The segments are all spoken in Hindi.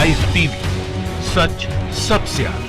लाइव टीवी, सच सबसे आगे।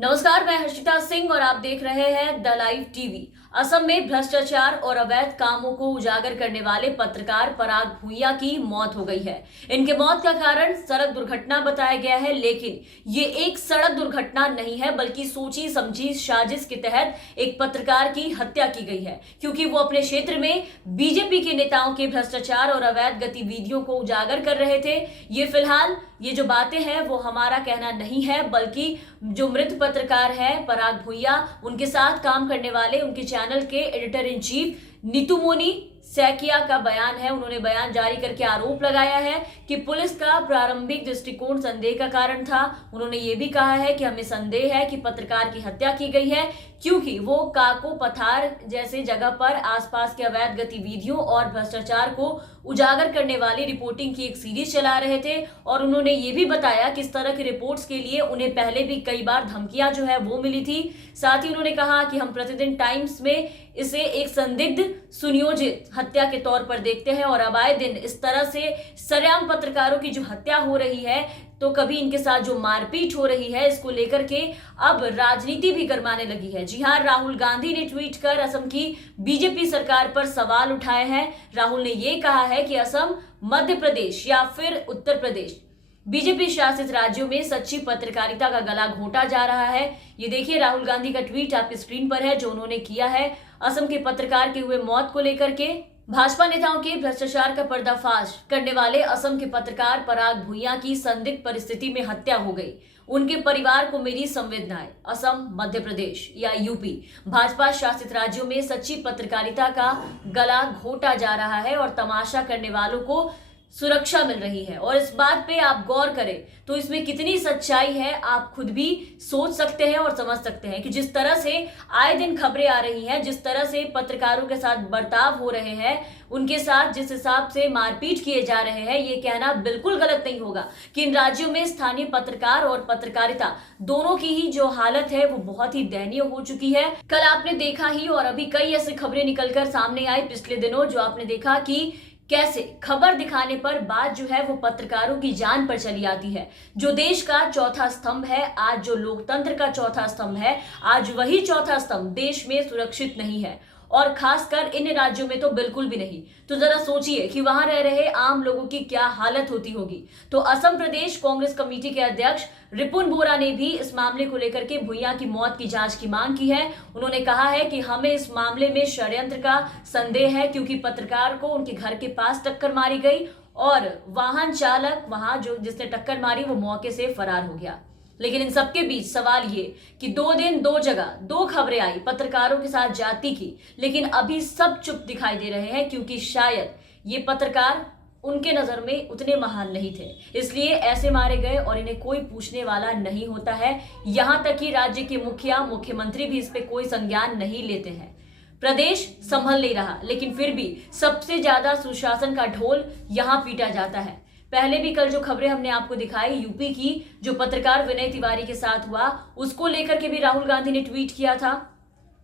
नमस्कार, मैं हर्षिता सिंह और आप देख रहे हैं द लाइव टीवी। असम में भ्रष्टाचार और अवैध कामों को उजागर करने वाले पत्रकार पराग भूइया की मौत हो गई है। इनके मौत का कारण सड़क दुर्घटना बताया गया है, लेकिन ये एक सड़क दुर्घटना नहीं है बल्कि सोची समझी साजिश के तहत एक पत्रकार की हत्या की गई है, क्योंकि वो अपने क्षेत्र में बीजेपी के नेताओं के भ्रष्टाचार और अवैध गतिविधियों को उजागर कर रहे थे। ये फिलहाल ये जो बातें हैं वो हमारा कहना नहीं है, बल्कि जो मृत पत्रकार है पराग भूइया, उनके साथ काम करने वाले उनके चैनल के एडिटर इन चीफ नीतूमोनी सैकिया का बयान है। उन्होंने बयान जारी करके आरोप लगाया है कि पुलिस का प्रारंभिक दृष्टिकोण संदेह का कारण था। उन्होंने ये भी कहा है कि हमें संदेह है कि पत्रकार की हत्या की गई है, क्योंकि वो काको पथार जैसे जगह पर आसपास के अवैध गतिविधियों और भ्रष्टाचार को उजागर करने वाली रिपोर्टिंग की एक सीरीज चला रहे थे। और उन्होंने ये भी बताया कि इस तरह की रिपोर्ट्स के लिए उन्हें पहले भी कई बार धमकियां जो है वो मिली थी। साथ ही उन्होंने कहा कि हम प्रतिदिन टाइम्स में इसे एक संदिग्ध सुनियोजित हत्या के तौर पर देखते हैं और अब आए दिन इस तरह से सरेआम पत्रकारों की जो हत्या हो रही है, तो कभी इनके साथ जो मारपीट हो रही है, इसको लेकर के अब राजनीति भी गरमाने लगी है। जी हां, राहुल गांधी ने ट्वीट कर असम की बीजेपी सरकार पर सवाल उठाए हैं। राहुल ने यह कहा है कि असम, मध्य प्रदेश या फिर उत्तर प्रदेश बीजेपी शासित राज्यों में सच्ची पत्रकारिता का गला घोंटा जा रहा है। ये देखिए, राहुल गांधी का ट्वीट आपकी स्क्रीन पर है जो उन्होंने किया है असम के पत्रकार के हुए मौत को लेकर के। भाजपा नेताओं के भ्रष्टाचार का पर्दाफाश करने वाले असम के पत्रकार पराग भूइया की संदिग्ध परिस्थिति में हत्या हो गई। उनके परिवार को मेरी संवेदनाएं। असम, मध्य प्रदेश या यूपी भाजपा शासित राज्यों में सच्ची पत्रकारिता का गला घोंटा जा रहा है और तमाशा करने वालों को सुरक्षा मिल रही है। और इस बात पे आप गौर करें तो इसमें कितनी सच्चाई है, आप खुद भी सोच सकते हैं और समझ सकते हैं कि जिस तरह से आए दिन खबरें आ रही हैं, जिस तरह से पत्रकारों के साथ बर्ताव हो रहे हैं, उनके साथ जिस हिसाब से मारपीट किए जा रहे हैं, ये कहना बिल्कुल गलत नहीं होगा कि इन राज्यों में स्थानीय पत्रकार और पत्रकारिता दोनों की ही जो हालत है वो बहुत ही दयनीय हो चुकी है। कल आपने देखा ही, और अभी कई ऐसी खबरें निकलकर सामने आई पिछले दिनों, जो आपने देखा कि कैसे खबर दिखाने पर बात जो है वो पत्रकारों की जान पर चली आती है। जो देश का चौथा स्तंभ है, आज जो लोकतंत्र का चौथा स्तंभ है, आज वही चौथा स्तंभ देश में सुरक्षित नहीं है, और खासकर इन राज्यों में तो बिल्कुल भी नहीं। तो जरा सोचिए कि वहां रह रहे आम लोगों की क्या हालत होती होगी। तो असम प्रदेश कांग्रेस कमेटी के अध्यक्ष रिपुन बोरा ने भी इस मामले को लेकर के भूइया की मौत की जांच की मांग की है। उन्होंने कहा है कि हमें इस मामले में षड्यंत्र का संदेह है, क्योंकि पत्रकार को उनके घर के पास टक्कर मारी गई और वाहन चालक वहां जो जिसने टक्कर मारी वो मौके से फरार हो गया। लेकिन इन सबके बीच सवाल ये कि 2 दिन 2 जगह 2 खबरें आई पत्रकारों के साथ जाति की, लेकिन अभी सब चुप दिखाई दे रहे हैं, क्योंकि शायद ये पत्रकार उनके नजर में उतने महान नहीं थे, इसलिए ऐसे मारे गए और इन्हें कोई पूछने वाला नहीं होता है। यहां तक कि राज्य के मुखिया, मुख्यमंत्री भी इस पे कोई संज्ञान नहीं लेते हैं। प्रदेश संभल नहीं रहा, लेकिन फिर भी सबसे ज्यादा सुशासन का ढोल यहां पीटा जाता है। पहले भी कल जो खबरें हमने आपको दिखाई यूपी की, जो पत्रकार विनय तिवारी के साथ हुआ, उसको लेकर के भी राहुल गांधी ने ट्वीट किया था।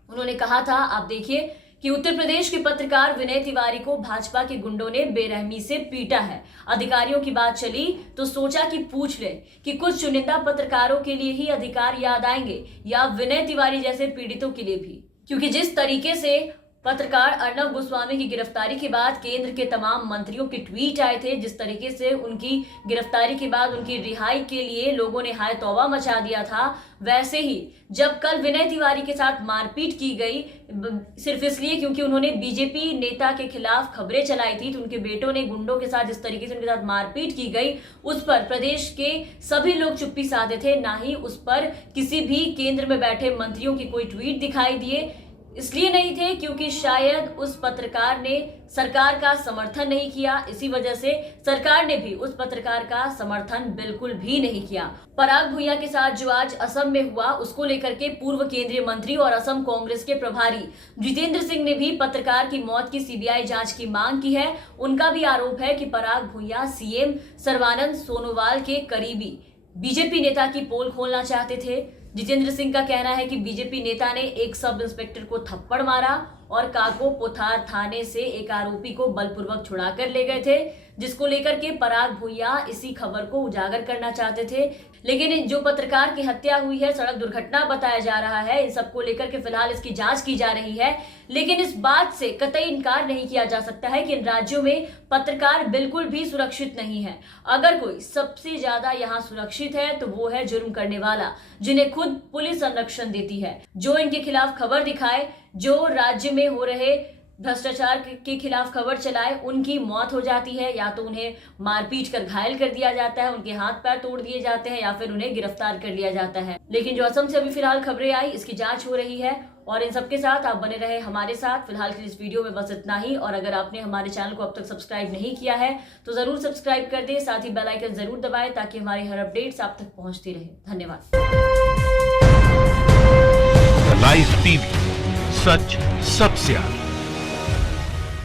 उन्होंने कहा था, आप देखिए, कि उत्तर प्रदेश के पत्रकार विनय तिवारी को भाजपा के गुंडों ने बेरहमी से पीटा है। अधिकारियों की बात चली तो सोचा कि पूछ ले कि कुछ चुनिंदा पत्रकारों के लिए ही अधिकार याद आएंगे या विनय तिवारी जैसे पीड़ितों के लिए भी, क्योंकि जिस तरीके से पत्रकार अर्नब गोस्वामी की गिरफ्तारी के बाद केंद्र के तमाम मंत्रियों के ट्वीट आए थे, जिस तरीके से उनकी गिरफ्तारी के बाद उनकी रिहाई के लिए लोगों ने हाय तौबा मचा दिया था, वैसे ही जब कल विनय तिवारी के साथ मारपीट की गई सिर्फ इसलिए क्योंकि उन्होंने बीजेपी नेता के खिलाफ खबरें चलाई थी, तो उनके बेटों ने गुंडों के साथ जिस तरीके से उनके साथ मारपीट की गई, उस पर प्रदेश के सभी लोग चुप्पी साधे थे। ना ही उस पर किसी भी केंद्र में बैठे मंत्रियों के कोई ट्वीट दिखाई दिए। इसलिए नहीं थे क्योंकि शायद उस पत्रकार ने सरकार का समर्थन नहीं किया, इसी वजह से सरकार ने भी उस पत्रकार का समर्थन बिल्कुल भी नहीं किया। पराग भूइया के साथ जो आज असम में हुआ, उसको लेकर के पूर्व केंद्रीय मंत्री और असम कांग्रेस के प्रभारी जितेंद्र सिंह ने भी पत्रकार की मौत की सीबीआई जांच की मांग की है। उनका भी आरोप है कि पराग भूइया सीएम सर्बानंद सोनोवाल के करीबी बीजेपी नेता की पोल खोलना चाहते थे। जितेंद्र सिंह का कहना है कि बीजेपी नेता ने एक सब इंस्पेक्टर को थप्पड़ मारा और काको पुथार थाने से एक आरोपी को बलपूर्वक छुड़ा कर ले गए थे। जिसको लेकर के पराग भुइयां इसी खबर को उजागर करना चाहते थे। लेकिन जो पत्रकार की हत्या हुई है, सड़क दुर्घटना बताया जा रहा है, इन सबको लेकर के फिलहाल इसकी जांच की जा रही है। लेकिन इस बात से कतई इनकार नहीं किया जा सकता है कि इन राज्यों में पत्रकार बिल्कुल भी सुरक्षित नहीं है। अगर कोई सबसे ज्यादा यहाँ सुरक्षित है तो वो है जुर्म करने वाला, जिन्हें खुद पुलिस संरक्षण देती है। जो इनके खिलाफ खबर दिखाए, जो राज्य में हो रहे भ्रष्टाचार के खिलाफ खबर चलाए, उनकी मौत हो जाती है, या तो उन्हें मारपीट कर घायल कर दिया जाता है, उनके हाथ पैर तोड़ दिए जाते हैं, या फिर उन्हें गिरफ्तार कर लिया जाता है। लेकिन जो असम से अभी फिलहाल खबरें आई, इसकी जांच हो रही है और इन सबके साथ आप बने रहे हमारे साथ। फिलहाल के इस वीडियो में बस इतना ही, और अगर आपने हमारे चैनल को अब तक सब्सक्राइब नहीं किया है तो जरूर सब्सक्राइब कर दे, साथ ही बेल आइकन जरूर दबाएं ताकि हमारी हर अपडेट्स आप तक पहुंचती रहे। धन्यवाद। लाइव टीवी, सच सबसे आगे।